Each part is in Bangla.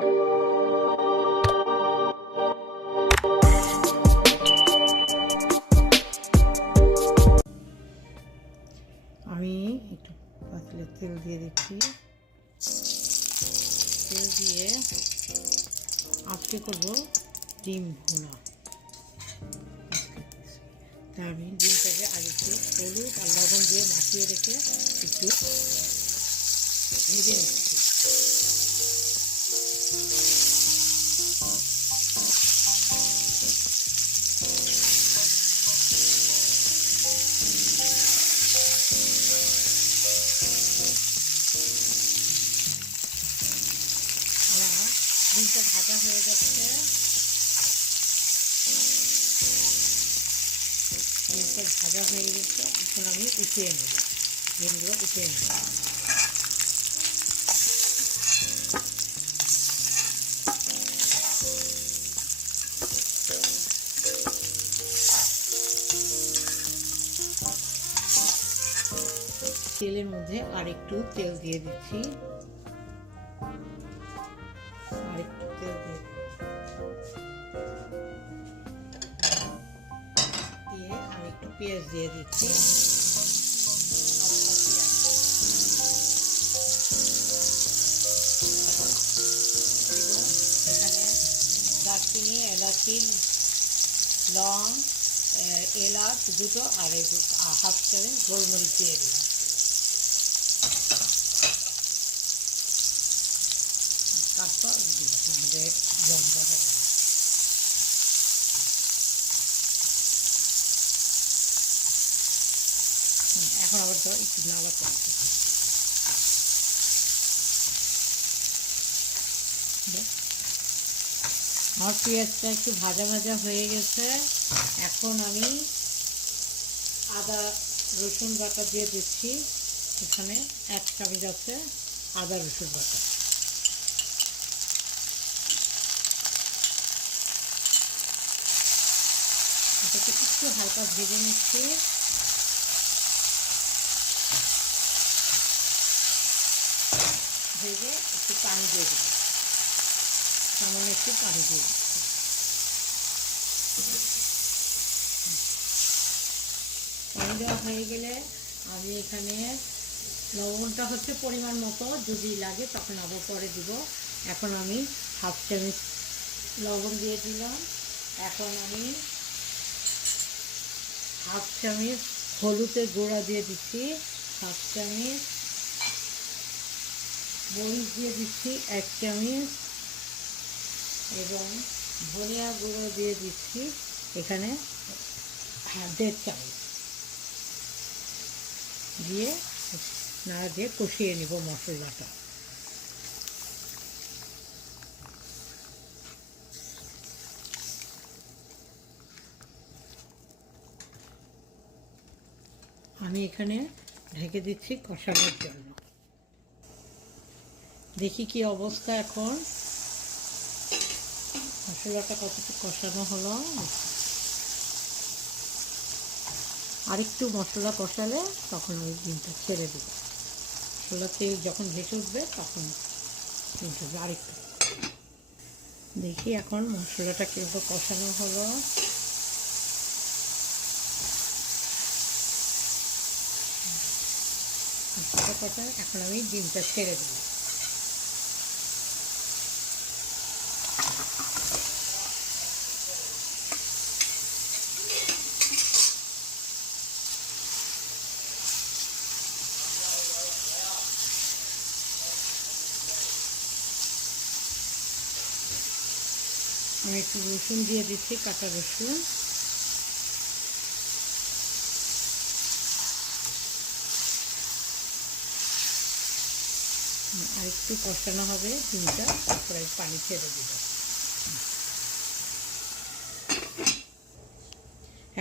আমি একটু পাতলা তেল দিয়ে দিচ্ছি। তেল দিয়ে আজকে করব ডিম ভুনা। তা আমি ডিমটাকে আগে একটু হলুদ আর লবণ দিয়ে মাখিয়ে রেখে একটু ভেজে নিচ্ছি। ডিমটা ভাজা হয়ে যাচ্ছে। ডিমটা ভাজা হয়ে গেছে, এখন আমি উঠিয়ে নেব। ডিমগুলো উঠিয়ে নেব। তেলের মধ্যে আরেকটু তেল দিয়ে দিচ্ছি। আরেকটু তেল দিয়ে আমি একটু পেঁয়াজ দিয়ে দিচ্ছি। এবং এখানে দারচিনি, এলাচি, লং, এলাচ দুটো আর হাফ চামচ গোলমরিচ দিয়ে দিলাম। তারপর আমাদের লম্বা হবে না। এখন আবার তো একটু নাড়া করছি। আমার পেঁয়াজটা একটু ভাজা ভাজা হয়ে গেছে। এখন আমি আদা রসুন বাটা দিয়ে দিচ্ছি। এখানে 1 চামচ আছে আদা রসুন বাটা। এটাকে একটু হালকা ভেজে নিচ্ছি। ভেজে একটু পানি দিয়ে দিচ্ছি। সামান্য একটু পানি দিয়ে দিচ্ছি। পানি দেওয়া হয়ে গেলে আমি এখানে লবণটা হচ্ছে পরিমাণ মতো, যদি লাগে তখন আবার পরে দিব। এখন আমি হাফ চামচ লবণ দিয়ে দিলাম। এখন আমি হাফ চামচ হলুদের গুঁড়া দিয়ে দিচ্ছি। হাফ চামচ মরিচ দিয়ে দিচ্ছি 1 চামচ এবং ধনিয়া গুঁড়ো দিয়ে দিচ্ছি এখানে 1.5 চামচ দিয়ে নাড়া দিয়ে কষিয়ে নিব মশলাটা। আমি এখানে ঢেকে দিচ্ছি কষানোর জন্য। দেখি কি অবস্থা। এখন মশলাটা কতটুকু কষানো হলো। আরেকটু মশলা কষালে তখন আমি ডিমটা ছেড়ে দেব। মশলা তেল যখন ভেসে উঠবে তখন ডিমটা আরেকটু দেখি। এখন মশলাটা কীভাবে কষানো হলো। মশলাটা কষা, এখন আমি ডিমটা ছেড়ে দেব। আমি একটু রসুন দিয়ে দিচ্ছি, কাঁচা রসুন। আর একটু কষানো হবে ডিমটা, তারপরে পানি ছেড়ে দেব।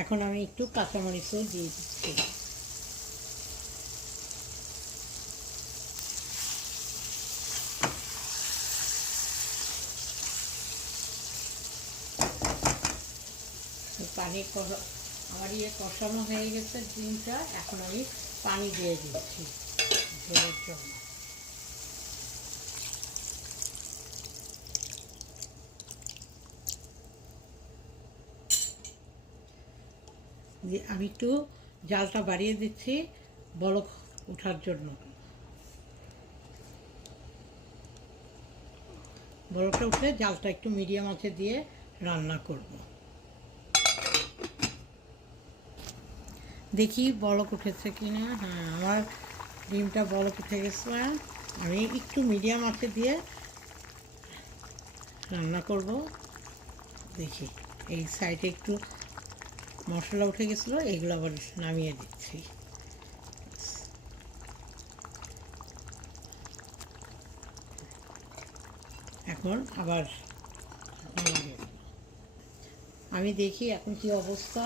এখন আমি একটু কাঁচামরিচও দিয়ে দিচ্ছি। পানি আমার কষানো হয়ে গেছে ডিমটা। এখন আমি পানি দিয়ে দিচ্ছি ঝোলের জন্য। আমি একটু জালটা বাড়িয়ে দিচ্ছি বলক ওঠার জন্য। বলকটা উঠলে জালটা একটু মিডিয়াম আঁচে দিয়ে রান্না করব। দেখি বলক উঠেছে কিনা। হ্যাঁ, আমার ডিমটা বলক উঠে গেছে। আমি একটু মিডিয়াম আঁচে দিয়ে রান্না করব। দেখি এই সাইডে একটু মশলা উঠে গেছিলো, এগুলো আবার নামিয়ে দিচ্ছি। এখন আবার আমি দেখি এখন কি অবস্থা।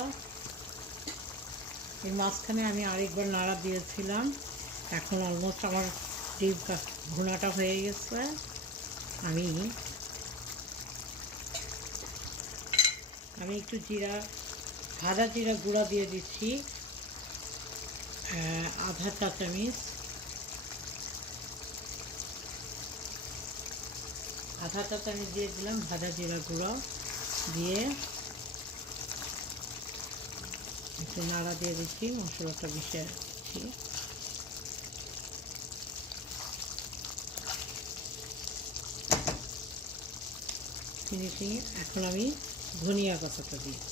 এর মাঝখানে আমি আরেকবার নাড়া দিয়েছিলাম। এখন অলমোস্ট আমার ডিম ভুনাটা হয়ে গেছে। আমি একটু ভাজা জিরা গুঁড়া দিয়ে দিচ্ছি, আধা চা চামচ। দিয়ে দিলাম ভাজা জিরা গুঁড়ো দিয়ে একটু নাড়া দিয়ে দিচ্ছি, মশলাটা মিশিয়ে দিচ্ছি। ফিনিশিং এখন আমি ধনিয়া পাতাটা দিয়ে দিচ্ছি।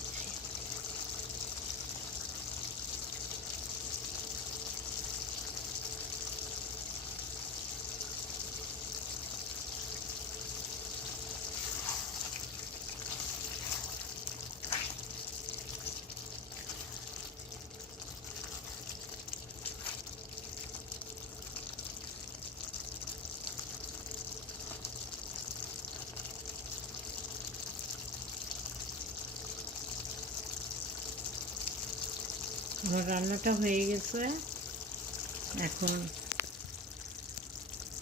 আমার রান্নাটা হয়ে গেছে। এখন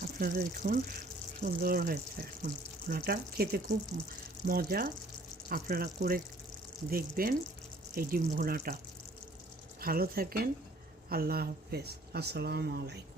আপনারা দেখুন সুন্দর হয়েছে। এখন রান্নাটা খেতে খুব মজা, আপনারা করে দেখবেন এই ডিম ভুনাটা। ভালো থাকেন, আল্লাহ হাফেজ, আসসালামু আলাইকুম।